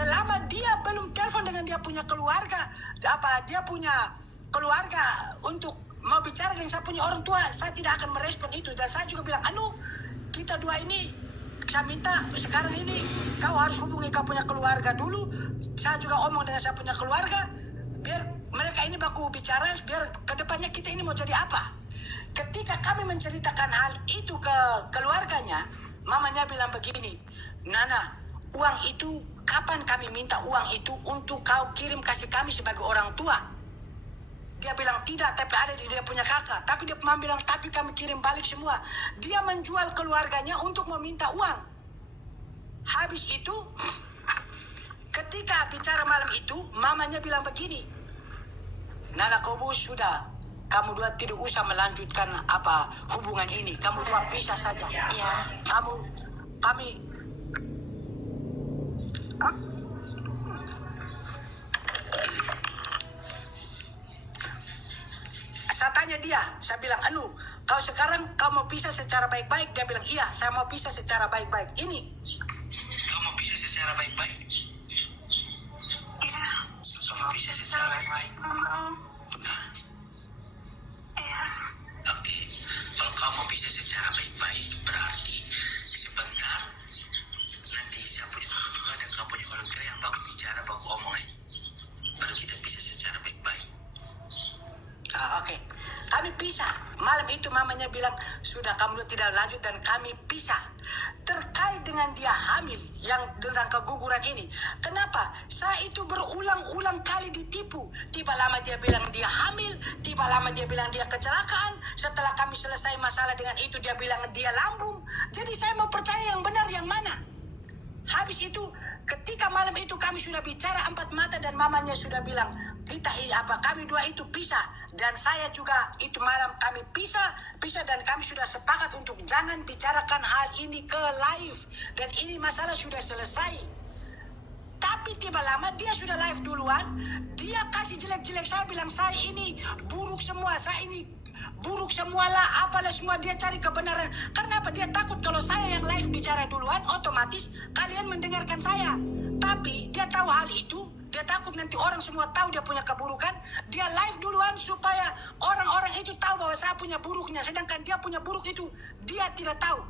selama dia belum telepon dengan dia punya keluarga, dia punya keluarga untuk mau bicara dengan saya punya orang tua, saya tidak akan merespon itu. Dan saya juga bilang, kita dua ini, saya minta sekarang ini kau harus hubungi kau punya keluarga dulu. Saya juga omong dengan saya punya keluarga, biar mereka ini baku bicara, biar kedepannya kita ini mau jadi apa. Ketika kami menceritakan hal itu ke keluarganya, mamanya bilang begini, Nana, uang itu kapan kami minta uang itu untuk kau kirim kasih kami sebagai orang tua? Dia bilang tidak, tapi ada di dia punya kakak. Tapi dia mama bilang, tapi kami kirim balik semua. Dia menjual keluarganya untuk meminta uang. Habis itu, ketika bicara malam itu, mamanya bilang begini, Nana Kobus, sudah, kamu dua tidak usah melanjutkan hubungan ini. Kamu dua pisah saja. Iya. Kami saya tanya dia, saya bilang, kau sekarang kau mau pisah secara baik-baik? Dia bilang, iya, saya mau pisah secara baik-baik. Ini, kau mau pisah secara baik-baik? Iya. Kau mau pisah secara baik-baik? Iya. Oke, kalau kau mau pisah secara baik-baik, berarti sebentar nanti saya punya orang tua dan kau punya orang tua yang baku bicara, baku omong, baru kita pisah secara baik-baik. Oke. Kami pisah. Malam itu mamanya bilang, sudah kamu tidak lanjut dan kami pisah. Terkait dengan dia hamil yang tentang keguguran ini. Kenapa? Saya itu berulang-ulang kali ditipu. Tiba lama dia bilang dia hamil, tiba lama dia bilang dia kecelakaan. Setelah kami selesai masalah dengan itu, dia bilang dia lambung. Jadi saya mau percaya yang benar yang mana? Habis itu, ketika malam itu kami sudah bicara empat mata dan mamanya sudah bilang, kami dua itu pisah. Dan saya juga itu malam kami pisah dan kami sudah sepakat untuk jangan bicarakan hal ini ke live. Dan ini masalah sudah selesai. Tapi tiba lama dia sudah live duluan, dia kasih jelek-jelek saya, bilang saya ini buruk semua, saya ini buruk semualah, apalah semua, dia cari kebenaran. Karena apa? Dia takut kalau saya yang live bicara duluan, otomatis kalian mendengarkan saya. Tapi dia tahu hal itu, dia takut nanti orang semua tahu dia punya keburukan. Dia live duluan supaya orang-orang itu tahu bahwa saya punya buruknya, sedangkan dia punya buruk itu dia tidak tahu.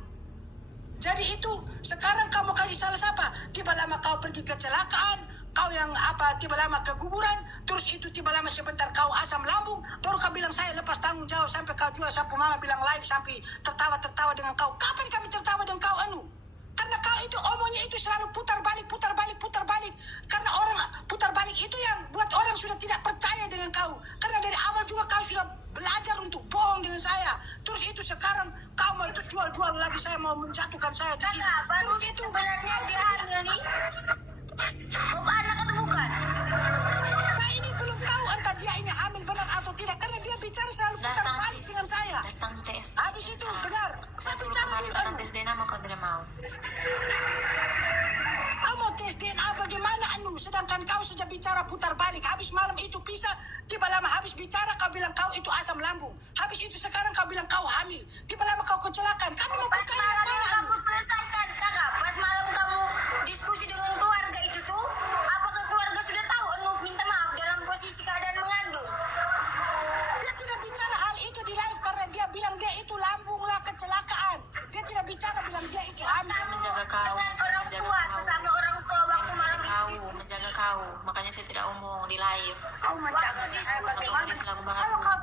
Jadi itu sekarang kamu kasih salah siapa? Tiba lama kau pergi kecelakaan, kau yang tiba lama keguguran, terus itu tiba lama sebentar kau asam lambung, baru kau bilang saya lepas tanggung jawab sampai kau jual, sampai mama bilang live sampai tertawa dengan kau. Kapan kami tertawa dengan kau Karena kau itu omongnya itu selalu putar balik. Karena orang putar balik itu yang buat orang sudah tidak percaya dengan kau. Karena dari awal juga kau sudah belajar untuk bohong dengan saya. Terus itu sekarang kau mau itu jual lagi, saya mau menjatuhkan saya. Kakak, baru itu sebenarnya dia hamil nih. Bapak anak atau bukan? Nah ini belum tahu entah dia ini hamil benar atau tidak. Karena dia bicara selalu putar balik dengan saya. Datang tes. Habis itu benar. Saya bicara datang tes DNA mau kau tidak mau. Kau mau tes DNA bagaimana sedangkan kau saja bicara putar balik. Habis malam itu pisah, tiba lama habis bicara kau bilang kau itu asam lambung. Habis itu sekarang kau bilang kau hamil. Tiba lama kau kecelakaan. Kami mau Pas percaya malam mana kamu selesaikan, kakak. Pas malam kamu diskusi dengan keluarga itu tuh, apakah keluarga sudah tahu minta maaf dalam posisi keadaan mengandung? Dia tidak bicara hal itu di live karena dia bilang dia itu lambung lah kecelakaan. Dia tidak bicara bilang dia itu hamil. Menjaga kau, Dengan orang tua, sesama orang tua waktu malam itu menjaga kau, makanya saya tidak omong di live. Kau menjaga saya bagaimana? Kalau kau